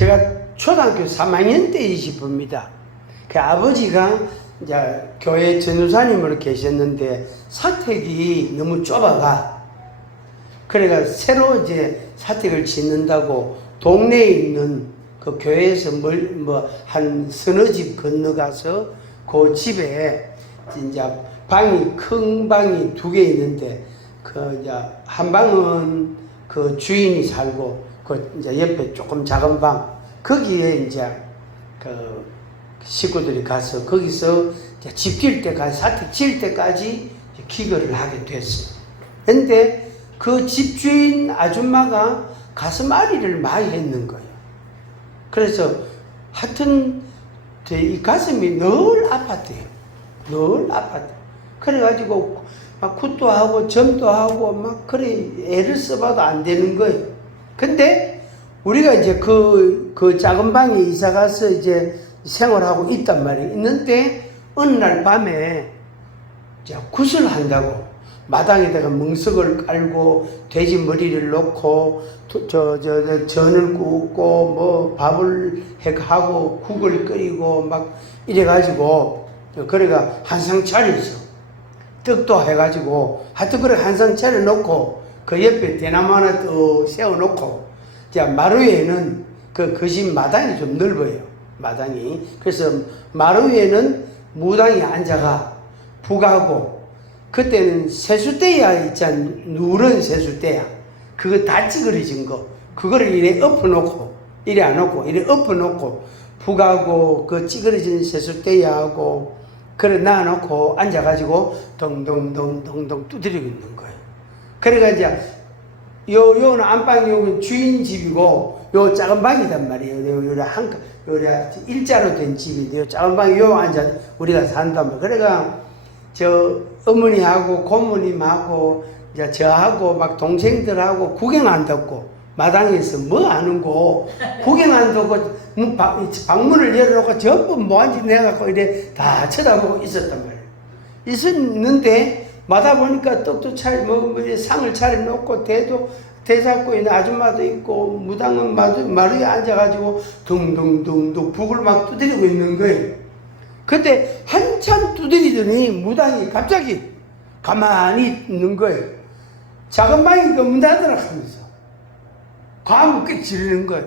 제가 초등학교 3학년 때이시 봅니다. 그 아버지가 이제 교회 전도사님으로 계셨는데 사택이 너무 좁아가. 그래가 새로 이제 사택을 짓는다고 동네에 있는 그 교회에서 한 서너 집 건너가서 그 집에 이제 큰 방이 2개 있는데 그 이제 한 방은 그 주인이 살고 그 이제 옆에 조금 작은 방 거기에 이제 그 식구들이 가서 거기서 집 질 때까지 사택 질 때까지 기거를 하게 됐어요. 근데 그 집주인 아줌마가 가슴 앓이를 많이 했는 거예요. 그래서 하여튼 이 가슴이 늘 아팠대요. 늘 아팠대. 그래가지고 막 굿도 하고 점도 하고 막 그래 애를 써봐도 안 되는 거예요. 근데 우리가 이제 그 작은 방에 이사 가서 이제 생활하고 있단 말이에요. 있는데 어느 날 밤에 이제 굿을 한다고 마당에다가 멍석을 깔고 돼지 머리를 놓고 전을 굽고 뭐 밥을 하고 국을 끓이고 막 이래가지고 그래가 한상 차려서 떡도 해가지고 하여튼 그래 한상 차려놓고 그 옆에 대나무 하나 또 세워놓고 자 마루에는 그 집 마당이 좀 넓어요. 마당이. 그래서 마루에는 무당이 앉아가 북하고 그때는 세숫대야 있잖아. 누런 세숫대야. 그거 다 찌그러진 거. 그거를 이래 엎어놓고, 이래 안 놓고, 이래 엎어놓고, 북하고 그 찌그러진 세숫대야하고, 그래 놔놓고 앉아가지고, 동동동동동 두드리고 있는 거예요. 그래가 이제, 요는 안방이 요는 주인 집이고, 요 작은 방이단 말이에요. 요래 일자로 된 집인데, 요 작은 방에 요 앉아, 우리가 산단 말이에요. 그래가, 어머니하고 고모님하고 이제 저하고 막 동생들하고 구경한다고 마당에서 뭐 하는고 구경한다고 방문을 열어놓고 전부 뭐한지 내갖고 이래 다 쳐다보고 있었단 말이에요. 있었는데 마다 보니까 떡도 상을 차려놓고 대 잡고 있는 아줌마도 있고 무당은 마루에 앉아가지고 둥둥둥둥 북을 막 두드리고 있는 거예요. 그때 한참 두드리더니 무당이 갑자기 가만히 있는 거예요. 작은 방이니까 문 닫으라 하면서 과묵 꽤 지르는 거예요.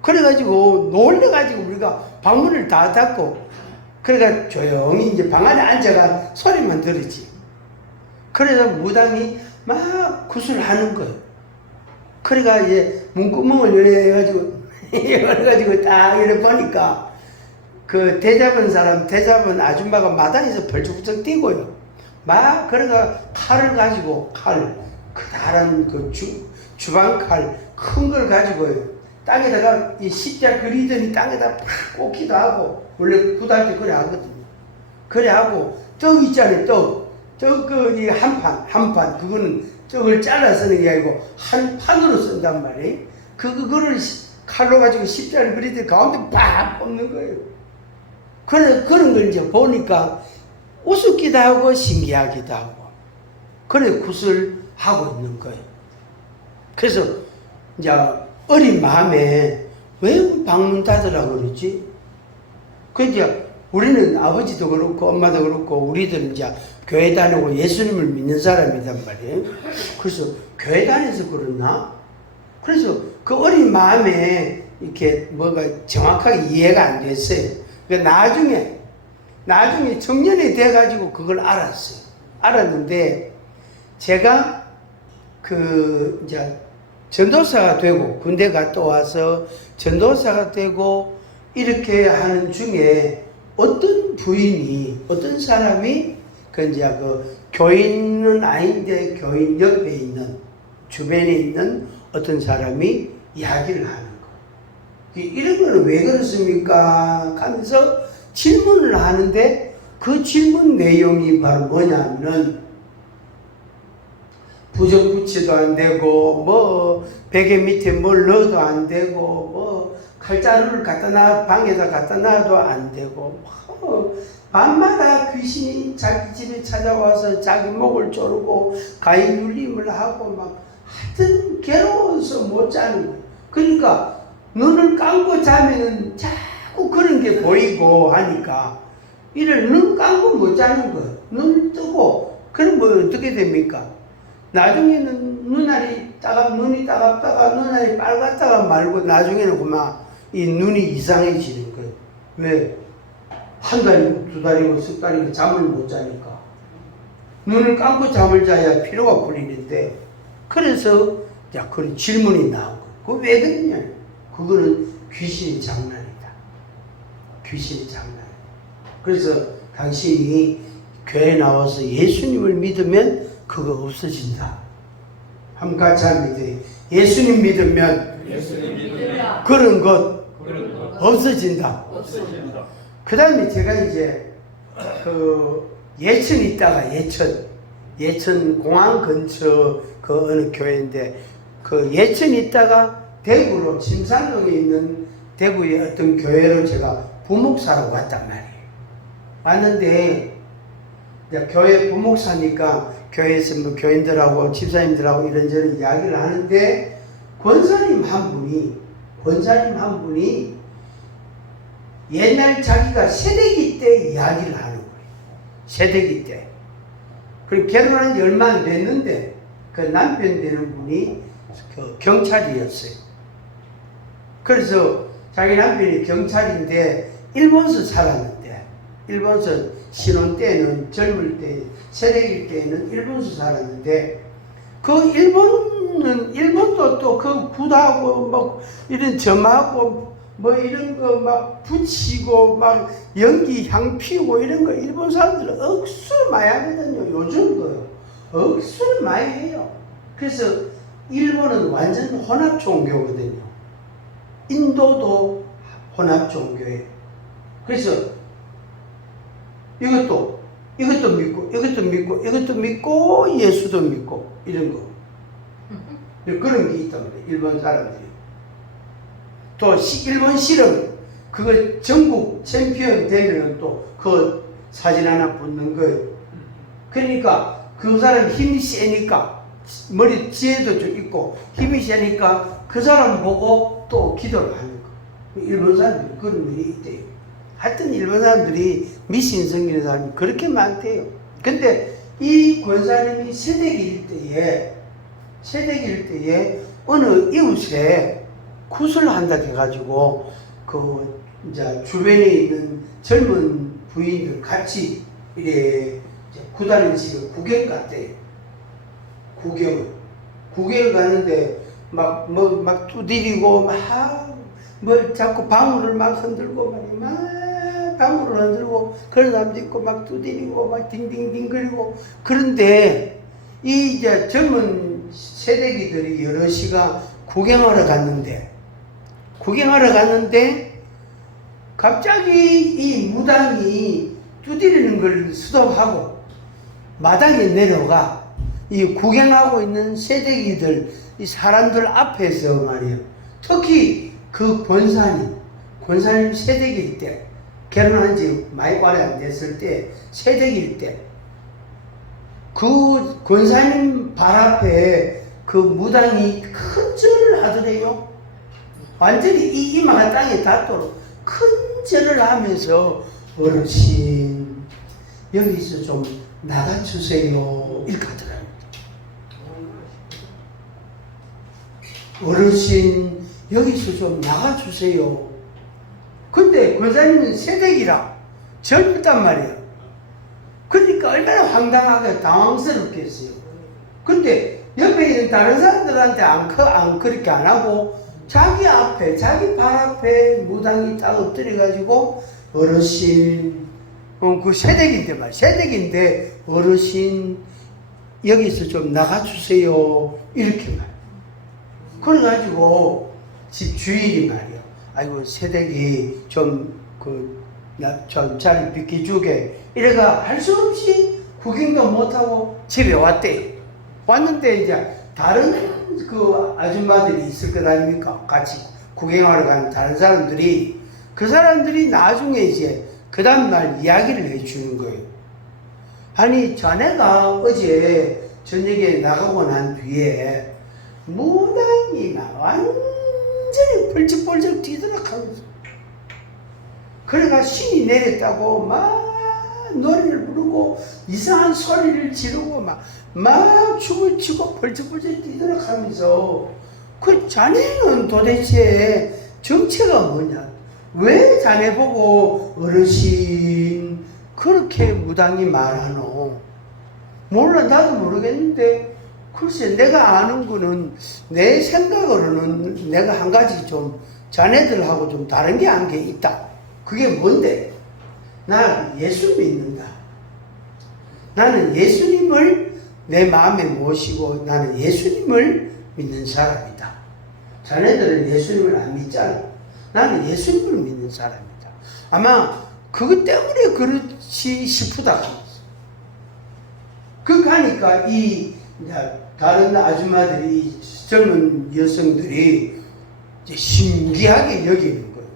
그래가지고 놀래가지고 우리가 방문을 다 닫고 그래가 조용히 이제 방 안에 앉아가 소리만 들으지. 그래서 무당이 막 구슬하는 거예요. 그래가 이제 문구멍을 열어가지고 딱 이래 보니까 그 대잡은 아줌마가 마당에서 벌쩍벌쩍 뛰고요. 막, 그래가 칼을 가지고, 그다란 그 주방 칼, 큰 걸 가지고요. 땅에다가 이 십자 그리더니 땅에다 팍 꽂기도 하고, 원래 굿할 때 그래 하거든요. 그래 하고, 떡 있잖아요, 떡. 이 한 판. 그거는 떡을 잘라 쓰는 게 아니고, 한 판으로 쓴단 말이에요. 그거를 칼로 가지고 십자를 그리더니 가운데 팍 뽑는 거예요. 그런 걸 이제 보니까 우습기도 하고 신기하기도 하고 그래 굿을 하고 있는 거예요. 그래서 이제 어린 마음에 왜 방문 닫으라고 그러지? 그러니까 우리는 아버지도 그렇고 엄마도 그렇고 우리들은 이제 교회 다니고 예수님을 믿는 사람이란 말이에요. 그래서 교회 다녀서 그러나? 그래서 그 어린 마음에 이렇게 뭐가 정확하게 이해가 안 됐어요. 나중에 청년이 돼가지고 그걸 알았어요. 알았는데, 제가 이제 전도사가 되고, 군대 갔다 와서 전도사가 되고, 이렇게 하는 중에 어떤 사람이, 교인은 아닌데 교인 옆에 있는, 주변에 있는 어떤 사람이 이야기를 하는 거예요. 이런 거는 왜 그렇습니까? 하면서 질문을 하는데 그 질문 내용이 바로 뭐냐면은 부적붙이도 안 되고 뭐 베개 밑에 뭘 넣어도 안 되고 뭐 칼자루를 방에다 갖다 놔도 안 되고 밤마다 귀신이 자기 집에 찾아와서 자기 목을 조르고 가위 눌림을 하고 막 하여튼 괴로워서 못 자는 거예요. 그러니까 눈을 감고 자면은 자꾸 그런 게 보이고 하니까 이를 눈 감고 못 자는 거예요. 눈을 뜨고 그럼 어떻게 됩니까? 나중에는 눈이 따갑다가 눈알이 빨갛다가 말고 나중에는 그만 이 눈이 이상해지는 거예요. 왜? 한 달이고 두 달이고 석 달이고 잠을 못 자니까. 눈을 감고 잠을 자야 피로가 풀리는데, 그래서 그런 질문이 나온 거예요. 그거 왜 그러냐? 그거는 귀신의 장난이다. 귀신의 장난. 그래서 당신이 교회에 나와서 예수님을 믿으면 그거 없어진다. 한번 같이 믿어요. 예수님 믿으면 그런 것 없어진다. 그 다음에 제가 이제 예천 있다가 예천 공항 근처 그 어느 교회인데, 그 예천 있다가 대구로 침산동에 있는 대구의 어떤 교회로 제가 부목사로 왔단 말이에요. 왔는데 교회 부목사니까 교회에서 뭐 교인들하고 집사님들하고 이런저런 이야기를 하는데, 권사님 한 분이 옛날 자기가 새내기 때 이야기를 하는 거예요. 새내기 때. 그리고 결혼한 지 얼마 안 됐는데 그 남편 되는 분이 그 경찰이었어요. 그래서 자기 남편이 경찰인데 일본서 살았는데, 일본서 신혼 때는 젊을 때 새내기 때는 일본서 살았는데, 그 일본도 또 그 굿하고 뭐 이런 점하고 뭐 이런 거 막 붙이고 막 연기 향 피우고 이런 거 일본 사람들은 억수로 많이 하거든요. 요즘 거요. 억수로 많이 해요. 그래서 일본은 완전 혼합 종교거든요. 인도도 혼합 종교예요. 그래서 이것도 믿고 예수도 믿고 이런 거. 그런 게 있단 말이에요. 일본 사람들이. 또 일본 실험, 그거 전국 챔피언 되면 또 그 사진 하나 붙는 거예요. 그러니까 그 사람 힘이 세니까, 머리 지혜도 좀 있고 힘이 세니까 그 사람 보고 또 기도를 하는 거. 일본 사람들이 그런 일이 있대요. 하여튼 일본 사람들이 미신 섬기는 사람이 그렇게 많대요. 근데 이 권사님이 새댁일 때에 어느 이웃에 굿을 한다 해가지고 그 이제 주변에 있는 젊은 부인들 같이 이래 굿하는 집을 구경 갔대요. 구경을 가는데 막 두드리고 뭘 자꾸 방울을 막 흔들고 막 방울을 흔들고 그런 사람도 있고 막 두드리고 막 딩딩딩 거리고. 그런데 이 이제 젊은 새내기들이 여럿이가 구경하러 갔는데 갑자기 이 무당이 두드리는 걸 스톱하고 마당에 내려가 이 구경하고 있는 새내기들, 이 사람들 앞에서 말이에요. 특히 그 권사님 새댁일 때, 결혼한 지 많이 오래 안 됐을 때, 새댁일 때, 그 권사님 발 앞에 그 무당이 큰 절을 하더래요. 완전히 이 이마가 땅에 닿도록 큰 절을 하면서, 어르신 여기서 좀 나가주세요 이렇게 하더라고요. 어르신 여기서 좀 나가주세요. 근데 권사님은 새댁이라 젊단 말이에요. 그러니까 얼마나 황당하게 당황스럽겠어요. 근데 옆에 있는 다른 사람들한테 그렇게 안 하고 자기 앞에, 자기 발 앞에 무당이 딱 엎드려가지고, 어르신, 그 새댁인데 말이야. 새댁인데, 어르신, 여기서 좀 나가주세요. 이렇게 말이야. 그래가지고, 집 주인이 말이야. 아이고, 새댁이 좀 자리 비켜주게. 이래가 할 수 없이 구경도 못하고 집에 왔대요. 왔는데, 이제, 다른 그 아줌마들이 있을 것 아닙니까? 같이 구경하러 가는 다른 사람들이, 그 사람들이 나중에 이제 그 다음날 이야기를 해주는 거예요. 아니, 자네가 어제 저녁에 나가고 난 뒤에 무당이 완전히 완전히 벌쩍벌쩍 뛰더락하면서 그래가 신이 내렸다고 막 노래를 부르고 이상한 소리를 지르고 막 춤을 추고 벌쩍벌쩍 뛰더락하면서 그 자네는 도대체 정체가 뭐냐? 왜 자네 보고 어르신 그렇게 무당이 말하노? 몰라, 나도 모르겠는데 글쎄 내가 아는 거는 내 생각으로는 내가 한 가지 좀 자네들하고 좀 다른 게 한 게 있다. 그게 뭔데? 나 예수 믿는다. 나는 예수님을 내 마음에 모시고 나는 예수님을 믿는 사람이다. 자네들은 예수님을 안 믿잖아. 나는 예수님을 믿는 사람이다. 아마 그것 때문에 그렇지 싶다. 그 가니까 이 다른 아줌마들이 젊은 여성들이 이제 신기하게 여기는 거예요.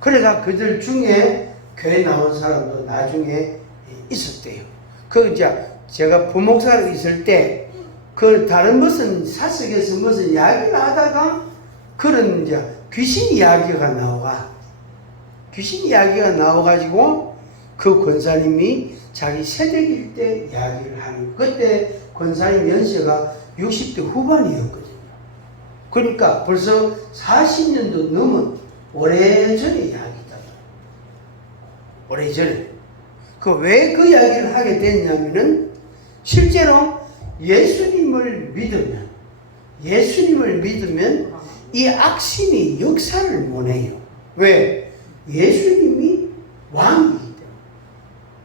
그래가 그들 중에 교회 나온 사람도 나중에 있었대요. 그 이제 제가 부목사로 있을 때 그 다른 무슨 사석에서 무슨 이야기를 하다가 그런 이제 귀신 이야기가 나와. 귀신 이야기가 나와가지고 그 권사님이 자기 새댁일 때 이야기를 하는. 그때 권사님 연세가 60대 후반이었거든요. 그러니까 벌써 40년도 넘은 오래전의 이야기다. 오래전에. 왜 그 이야기를 하게 됐냐면은 실제로 예수님을 믿으면 이 악신이 역사를 못 해요. 왜? 예수님이 왕이기 때문에.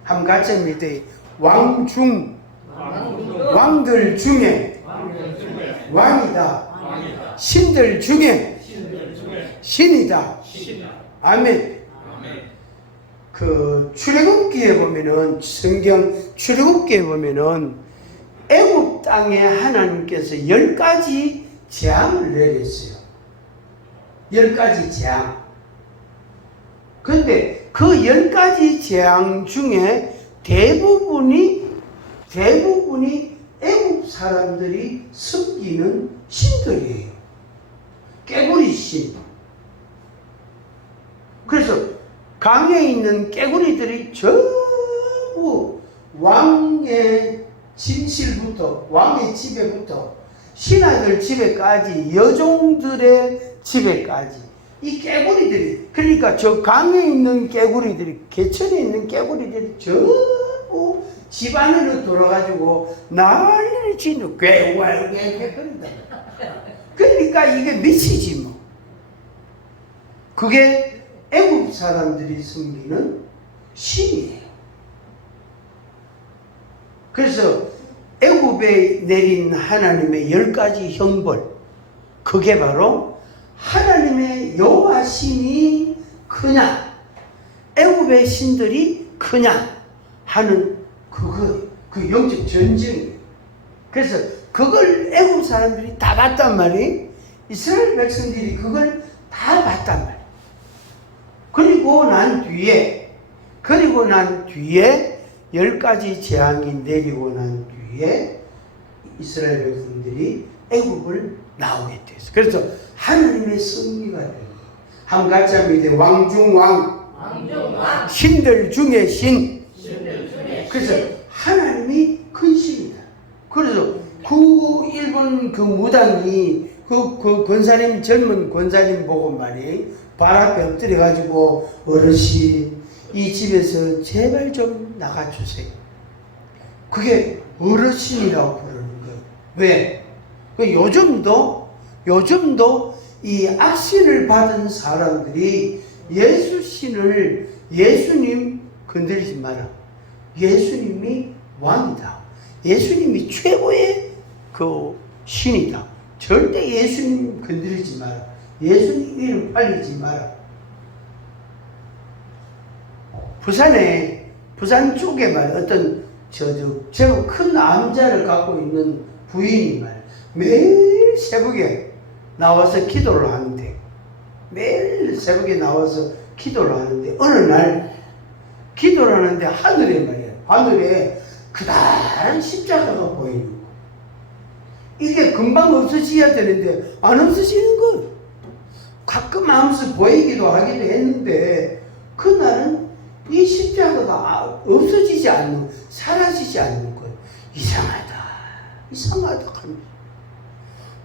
한 가점일 때 왕들 중에 왕이다. 신들 중에 신이다. 아멘. 그 출애굽기에 보면은 성경 출애굽기에 보면은 애굽 땅에 하나님께서 10가지 재앙을 내렸어요. 10가지 재앙. 그런데 그 10가지 재앙 중에 대부분이 애굽 사람들이 섬기는 신들이에요. 깨구리 신. 그래서 강에 있는 깨구리들이 전부 왕의 침실부터, 왕의 집에부터, 신하들 집에까지, 여종들의 집에까지, 이 깨구리들이, 그러니까 저 강에 있는 깨구리들이, 개천에 있는 깨구리들이 전부 집 안으로 돌아가지고 난리를 치는 괴괴괴괴거린다. 그러니까 이게 미치지 뭐. 그게 애굽 사람들이 섬기는 신이에요. 그래서 애굽에 내린 하나님의 10가지 형벌, 그게 바로 하나님의 여호와 신이 크냐, 애굽의 신들이 크냐 하는 그 영적 전쟁이에요. 그래서 그걸 애굽 사람들이 다 봤단 말이에요. 이스라엘 백성들이 그걸 다 봤단 말이에요. 그리고 난 뒤에 10가지 재앙이 내리고 난 뒤에 이스라엘 백성들이 애굽을 나오게 됐어요. 그래서 하나님의 승리가 됩니다. 한 가짜미 돼 왕중왕, 신들 중에 신. 그래서 하나님이 큰 신이다. 그래서 일본 그 무당이 그 권사님, 젊은 권사님 보고 말이 발 앞에 엎드려가지고 어르신 이 집에서 제발 좀 나가주세요. 그게 어르신이라고 부르는 거예요. 왜? 요즘도 이 악신을 받은 사람들이 예수님 건드리지 마라. 예수님이 왕이다. 예수님이 최고의 그 신이다. 절대 예수님 건드리지 마라. 예수님 이름 알리지 마라. 부산 쪽에 말 어떤 제법 큰 남자를 갖고 있는 부인이 말 매일 새벽에 나와서 기도를 하는데 어느 날 기도를 하는데 하늘에 그다란 십자가가 보이는 거예요. 이게 금방 없어져야 되는데 안 없어지는 거예요. 가끔 하면서 보이기도 하기도 했는데 그날은 이 십자가가 없어지지 않는, 사라지지 않는 거예요. 이상하다 합니다.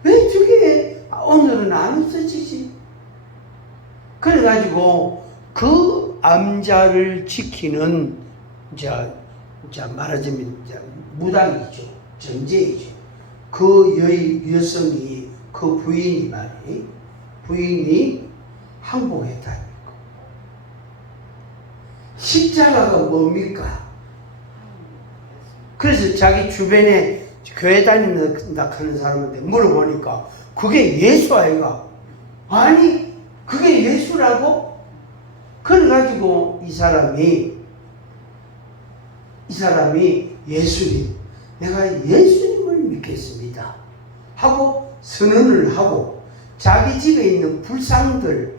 왜 저게 오늘은 안 없어지지? 그래가지고 그 암자를 지키는 말하자면 무당이죠. 정제이죠. 그 여성이, 그 부인이 항복했다니까. 십자가가 뭡니까? 그래서 자기 주변에 교회 다닌다 하는 사람한테 물어보니까 그게 예수 아이가? 아니 그게 예수라고? 그래가지고 이 사람이 예수님, 내가 예수님을 믿겠습니다 하고 선언을 하고 자기 집에 있는 불상들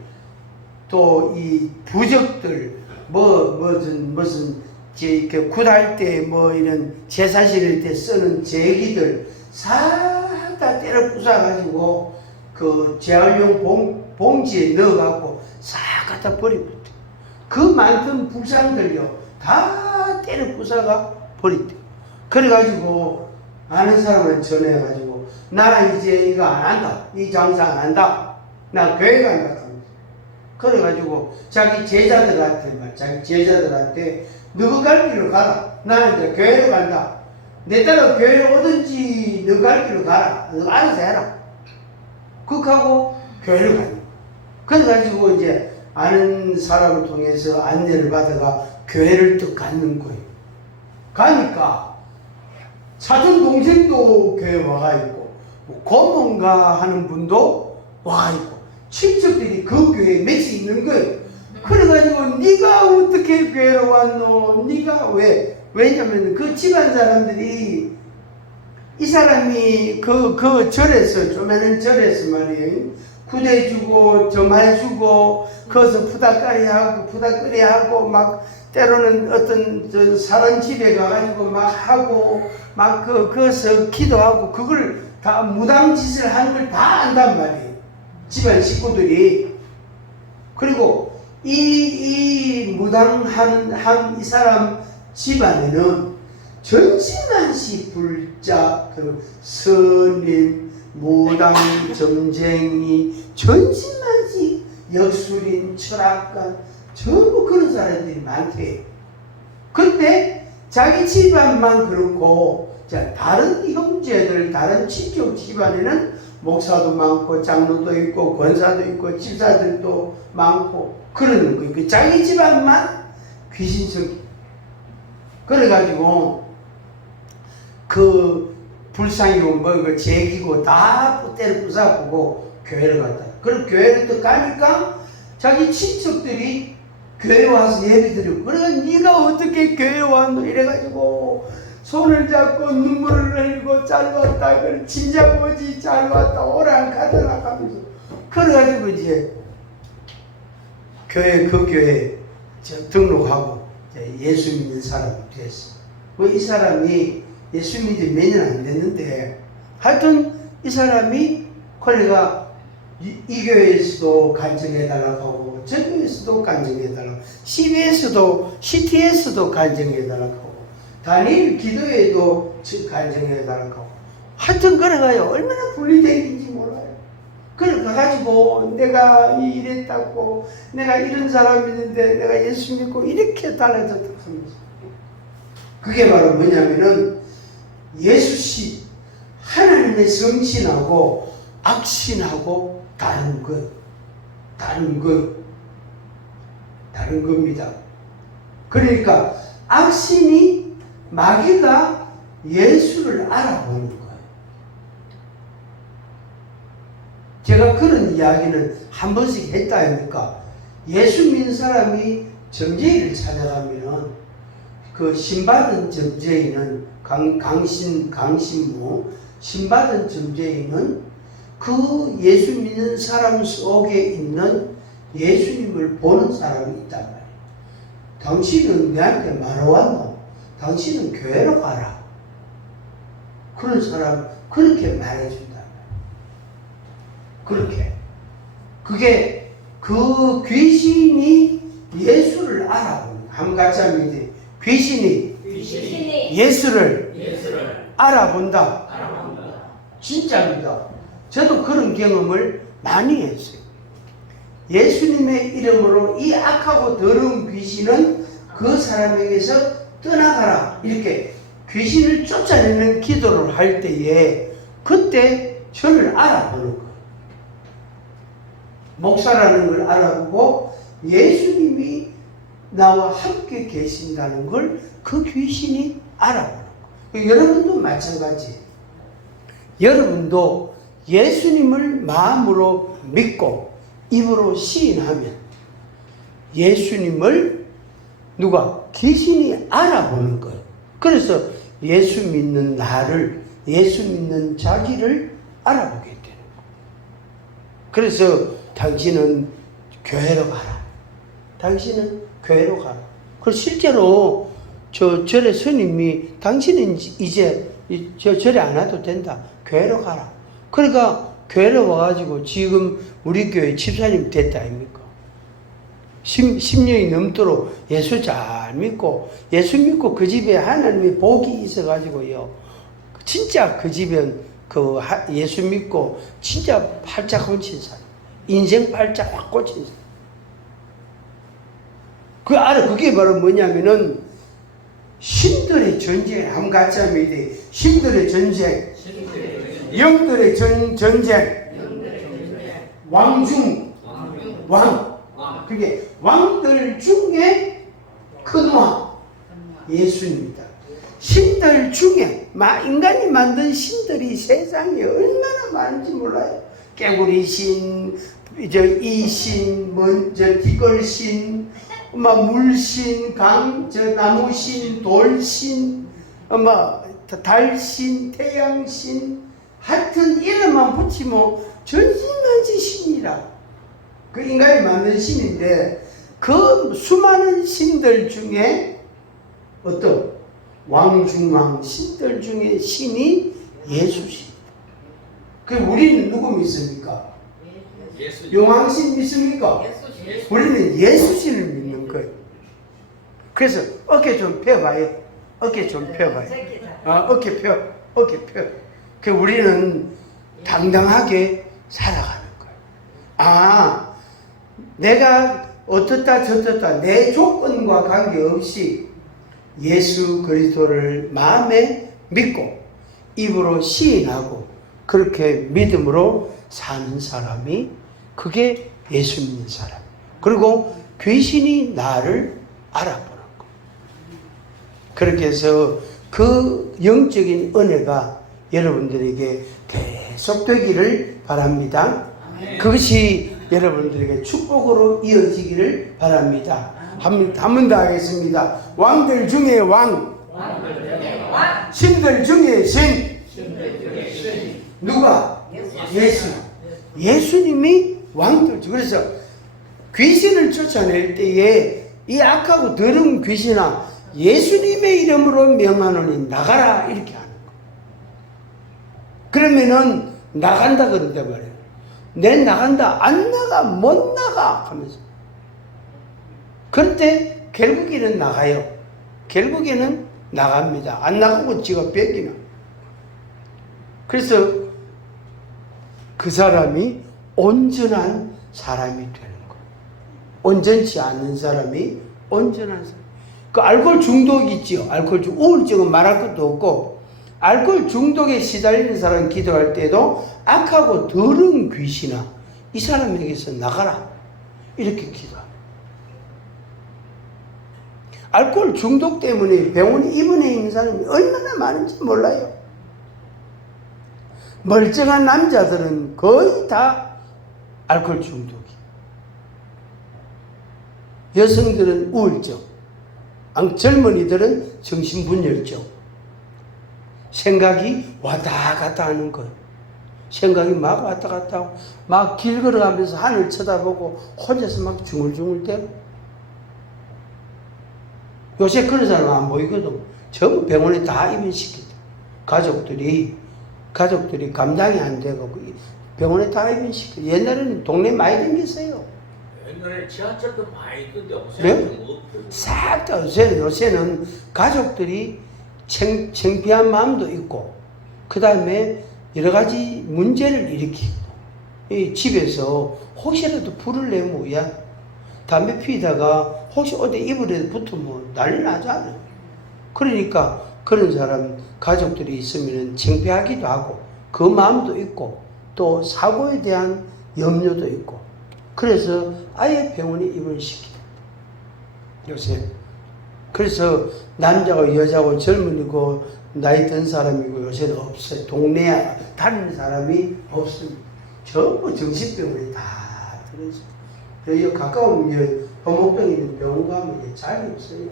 또 이 부적들 무슨 이렇게 굿할 때 이런 제사 지낼 때 쓰는 제기들 싹 다 때려 부숴가지고 그 재활용 봉지에 넣어갖고 싹 갖다 버리고 그 많던 불상들요 다 때려 부숴가 버리대. 그래가지고 아는 사람을 전해가지고 나 이제 이거 안 한다, 이 장사 안 한다, 나 교회 간다. 그래가지고 자기 제자들한테 너가 갈 길로 가라. 나는 이제 교회로 간다. 내 따라 교회로 오든지 너 갈 길로 가라. 너 알아서 해라. 그렇게 하고 교회로 가는. 그래가지고 이제 아는 사람을 통해서 안내를 받아가 교회를 또 갖는 거예요. 가니까 사촌 동생도 교회 와가 있고 고모인가 하는 분도 와가 있고 친척들이 그 교회에 맺혀 있는 거예요. 그래가지고 네가 어떻게 교회로 왔노? 네가 왜? 왜냐면 그 집안 사람들이 이 사람이 그 절에서 조만한 절에서 말이에요. 구대주고 점해주고 거기서 푸닥거리하고 막 때로는 어떤 사람 집에 가가지고 막 하고 막 거기서 기도하고 그걸 다 무당짓을 하는 걸 다 안단 말이에요. 집안 식구들이. 그리고 이 무당한 이 사람 집안에는 전신만시 불자 선임 무당 점쟁이 전신만시 역술인 철학가 전부 그런 사람들이 많대요. 근데 자기 집안만 그렇고 다른 형제들 다른 친족 집안에는 목사도 많고 장로도 있고 권사도 있고 집사들도 많고 그러는 거예요. 자기 집안만 귀신적이. 그래가지고 그 불상이고 그 제기고 다 때려 부숴보고 교회를 갔다. 그럼 교회를 또 가니까 자기 친척들이 교회 와서 예배 드리고 그래 네가 어떻게 교회 왔노? 이래가지고 손을 잡고 눈물을 흘리고 잘 왔다. 그래 진짜 뭐지 잘 왔다. 오랑 가더라 하면서 그래가지고 이제 그 교회에 등록하고 예수 믿는 사람이 됐어. 이 사람이 예수 믿은 지 몇 년 안 됐는데 하여튼 이 사람이 콜레가 이 교회에서도 간증해달라고 하고 저 교회에서도 간증해달라고 CT에서도 간증해달라고 하고 단일 기도회도 간증해달라고 하고 하여튼 그래가요 얼마나 분리되는지 몰라요. 그래 가가지고 내가 이랬다고 내가 이런 사람이었는데 내가 예수 믿고 이렇게 달라졌다고 합니다. 그게 바로 뭐냐면은 예수씨 하나님의 성신하고 악신하고 다른 겁니다. 그러니까 악신이 마귀가 예수를 알아보는 거예요. 제가 그런 이야기는 한 번씩 했다 아닙니까? 예수 믿는 사람이 점쟁이를 찾아가면은 그 신받은 점쟁이는 강신무 신받은 점쟁이는 그 예수 믿는 사람 속에 있는 예수님을 보는 사람이 있단 말이에요. 당신은 내한테 말해왔노? 당신은 교회로 가라. 그런 사람 그렇게 말해준단 말이에요. 그렇게. 그게 그 귀신이 예수를 알아본다. 한번 같이 하면 돼. 귀신이 예수를 알아본다. 진짜입니다. 저도 그런 경험을 많이 했어요. 예수님의 이름으로 이 악하고 더러운 귀신은 그 사람에게서 떠나가라. 이렇게 귀신을 쫓아내는 기도를 할 때에 그때 저를 알아보는 거예요. 목사라는 걸 알아보고 예수님이 나와 함께 계신다는 걸 그 귀신이 알아보는 거예요. 여러분도 마찬가지예요. 여러분도 예수님을 마음으로 믿고 입으로 시인하면 예수님을 누가? 귀신이 알아보는 거예요. 그래서 예수 믿는 나를, 예수 믿는 자기를 알아보게 되는 거예요. 그래서 당신은 교회로 가라. 당신은 교회로 가라. 그리고 실제로 저 절의 스님이 당신은 이제 저 절에 안 와도 된다. 교회로 가라. 그러니까 교회로 와가지고 지금 우리 교회 집사님 됐다 아닙니까? 10년이 넘도록 예수 잘 믿고 예수 믿고 그 집에 하나님의 복이 있어가지고요. 진짜 그 집엔 그 예수 믿고 진짜 팔짝 꽂힌 사람. 인생 팔짝 확 꽂힌 사람. 그 알아. 그게 바로 뭐냐면은 신들의 전쟁. 한번 같이 하면 돼. 신들의 전쟁. 영들의 전쟁. 왕중. 왕. 그게 왕들 중에 큰 왕. 예수입니다. 신들 중에 인간이 만든 신들이 세상에 얼마나 많은지 몰라요. 깨구리 신, 이 신, 티끌 신, 물신, 나무 신, 돌 신, 달 신, 태양 신, 하여튼 이름만 붙이면 전신만지 신이라. 그 인간이 만든 신인데 그 수많은 신들 중에 어떤 왕중왕 신들 중에 신이 예수신. 그 우리는 누구 믿습니까? 용왕신 믿습니까? 우리는 예수신을 믿는 거예요. 그래서 어깨 좀 펴봐요. 어깨 좀 펴봐요. 어깨 펴. 그 우리는 당당하게 살아가는 거예요. 내가 어떻다 저떻다 내 조건과 관계없이 예수 그리스도를 마음에 믿고 입으로 시인하고 그렇게 믿음으로 사는 사람이 그게 예수 믿는 사람. 그리고 귀신이 나를 알아보는 거. 그렇게 해서 그 영적인 은혜가 여러분들에게 계속 되기를 바랍니다. 그것이 여러분들에게 축복으로 이어지기를 바랍니다. 한 번 더 하겠습니다. 왕들 중에 왕, 신들 중에 신. 누가? 예수. 예수님이 왕들 중. 그래서 귀신을 쫓아낼 때에 이 악하고 더러운 귀신아 예수님의 이름으로 명하노니 나가라 이렇게 하는 거. 그러면은 나간다 그런단 말이에요. 내 나간다. 안 나가. 못 나가 하면서. 그런데 결국에는 나가요. 결국에는 나갑니다. 안 나가고 지가 뺏기나. 그래서 그 사람이 온전한 사람이 되는 거예요. 온전치 않는 사람이 온전한 사람. 그 알코올 중독 있지요. 우울증은 말할 것도 없고 알코올 중독에 시달리는 사람 기도할 때도 악하고 더러운 귀신아 이 사람에게서 나가라 이렇게 기도합니다. 알코올 중독 때문에 병원에 입원해 있는 사람이 얼마나 많은지 몰라요. 멀쩡한 남자들은 거의 다 알코올 중독이. 여성들은 우울증, 젊은이들은 정신분열증. 생각이 왔다 갔다 하는 거예요. 생각이 막 왔다 갔다 하고 막 길 걸어가면서 하늘 쳐다보고 혼자서 막 중얼중얼대고. 요새 그런 사람 안 보이거든. 전부 병원에 다 입원시켰다. 가족들이 감당이 안 되고 병원에 다 입원시켰다. 옛날에는 동네 많이 다녔어요. 옛날에 지하철도 많이 있던데 네? 요새는 뭐 없어요. 싹 다 요새는 가족들이 창피한 마음도 있고, 그 다음에 여러 가지 문제를 일으키고, 이 집에서 혹시라도 불을 내면 뭐야? 담배 피다가 혹시 어디 이불에 붙으면 난리 나잖아요. 그러니까 그런 사람 가족들이 있으면 창피하기도 하고, 그 마음도 있고, 또 사고에 대한 염려도 있고, 그래서 아예 병원에 입원시켜요. 요새. 그래서 남자고 여자고 젊은이고 나이 든 사람이고 요새는 없어요. 동네에 다니는 사람이 없습니다. 전부 정신병원에 다 들어있어요. 여기 가까운 허목병 있는 병원 가면 자리 없어요.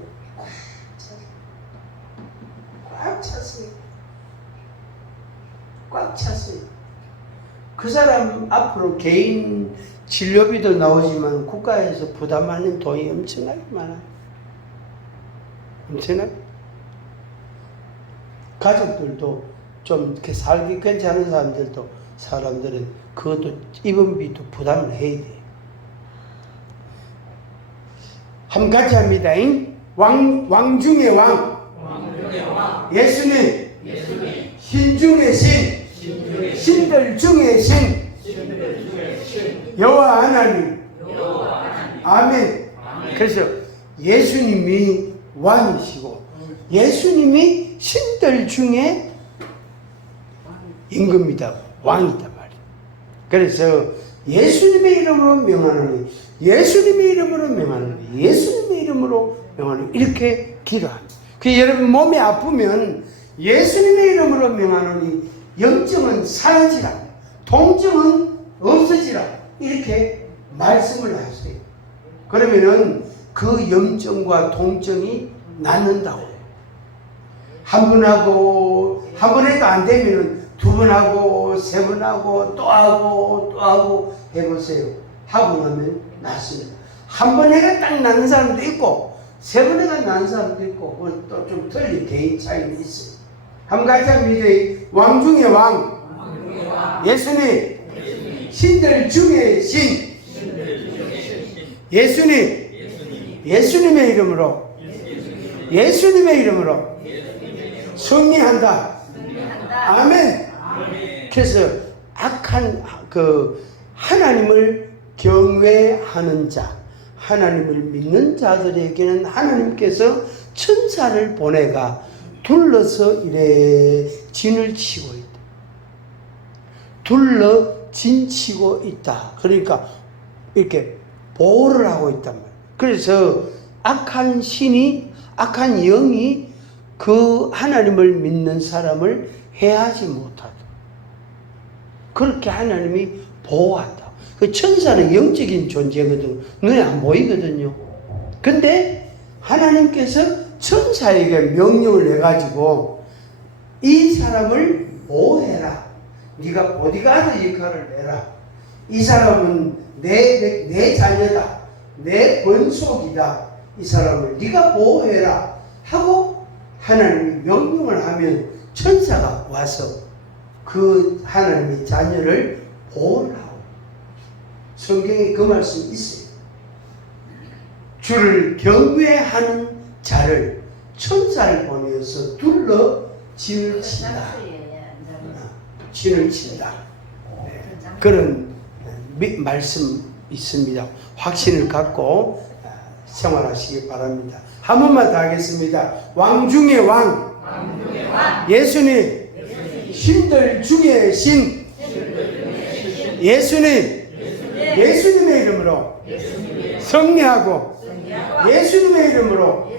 꽉 찼어요. 꽉 찼어요. 그 사람 앞으로 개인 진료비도 나오지만 국가에서 부담하는 돈이 엄청나게 많아요. 엄청나게. 가족들도 좀 이렇게 살기 괜찮은 사람들은 그것도 입원비도 부담을 해야 돼요. 한 가지 합니다. 왕 중의 왕. 예수님. 신 중의 신. 신들 중의 신. 여호와 하나님. 아멘. 그래서 예수님이 왕이시고 예수님이 신들 중에 임금이다. 왕이다 말이에요. 그래서 예수님의 이름으로 명하노니, 예수님의 이름으로 명하노니, 예수님의 이름으로 명하노니 이렇게 기도합니다. 그 여러분 몸이 아프면 예수님의 이름으로 명하노니 염증은 사라지라, 통증은 없어지라 이렇게 말씀을 하세요. 그러면은 그 염증과 통증이 낫는다고. 한 번 하고 한 번 해도 안 되면은 두 번 하고 세 번 하고 또 하고 또 하고 해보세요. 하고 나면 낫습니다. 한 번 해가 딱 낫는 사람도 있고 세 번 해가 낫는 사람도 있고 또 좀 틀린 개인 차이는 있어요. 한 가지 합니다. 왕 중의 왕. 예수님. 신들 중의 신. 예수님. 예수님의 이름으로. 예수님의 이름으로. 승리한다. 아멘. 그래서 악한 하나님을 경외하는 자, 하나님을 믿는 자들에게는 하나님께서 천사를 보내가 둘러서 이래 진을 치고 있다. 둘러 진치고 있다. 그러니까 이렇게 보호를 하고 있단 말이에요. 그래서 악한 신이, 악한 영이 그 하나님을 믿는 사람을 해하지 못하다. 그렇게 하나님이 보호한다. 그 천사는 영적인 존재거든. 눈에 안 보이거든요. 근데 하나님께서 천사에게 명령을 해가지고 이 사람을 보호해라. 네가 보디가드 역할을 해라. 이 사람은 내 자녀다. 내 번속이다. 이 사람을 네가 보호해라 하고 하나님이 명령을 하면 천사가 와서 그 하나님의 자녀를 보호를 하고. 성경에 그 말씀이 있어요. 주를 경외하는 자를 천사를 보내어서 둘러 진을 친다. 진을 친다. 네. 그런 말씀 있습니다. 확신을 갖고 생활하시기 바랍니다. 한 번만 더 하겠습니다. 왕 중의 왕. 예수님. 신들 중의 신. 예수님. 예수님의 이름으로 승리하고 예수님의 이름으로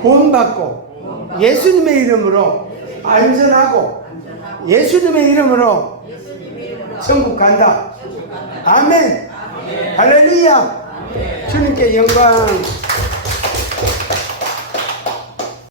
구원받고 예수님의 이름으로 안전하고 예수님의 이름으로 천국 간다. 아멘. 할렐루야. 주님께 영광.